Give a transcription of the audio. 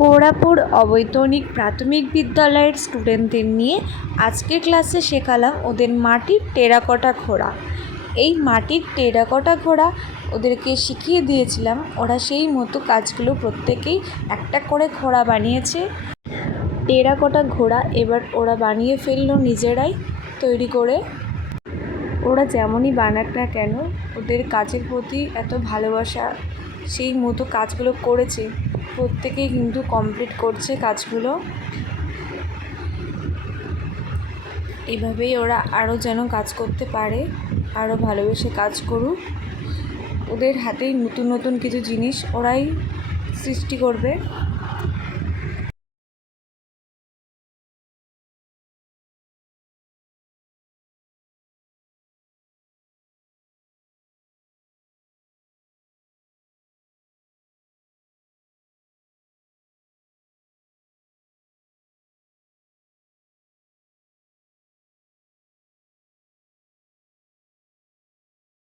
কোরাপুর অবৈতনিক প্রাথমিক বিদ্যালয়ের স্টুডেন্টদের নিয়ে আজকের ক্লাসে শেখালাম ওদের মাটির টেরাকোটা ঘোড়া। এই মাটির টেরাকোটা ঘোড়া ওদেরকে শিখিয়ে দিয়েছিলাম, ওরা সেই মতো কাজগুলো প্রত্যেকেই একটা করে ঘোড়া বানিয়েছে। টেরাকোটা ঘোড়া এবার ওরা বানিয়ে ফেললো নিজেরাই তৈরি করে। ওরা যেমনই বানাক না কেন, ওদের কাজের প্রতি এত ভালোবাসা, সেই মতো কাজগুলো করেছে। প্রত্যেকেই কিন্তু কমপ্লিট করছে কাজগুলো। এভাবেই ওরা আরও যেন কাজ করতে পারে, আরও ভালোবেসে কাজ করুক। ওদের হাতেই নতুন নতুন কিছু জিনিস ওরাই সৃষ্টি করবে।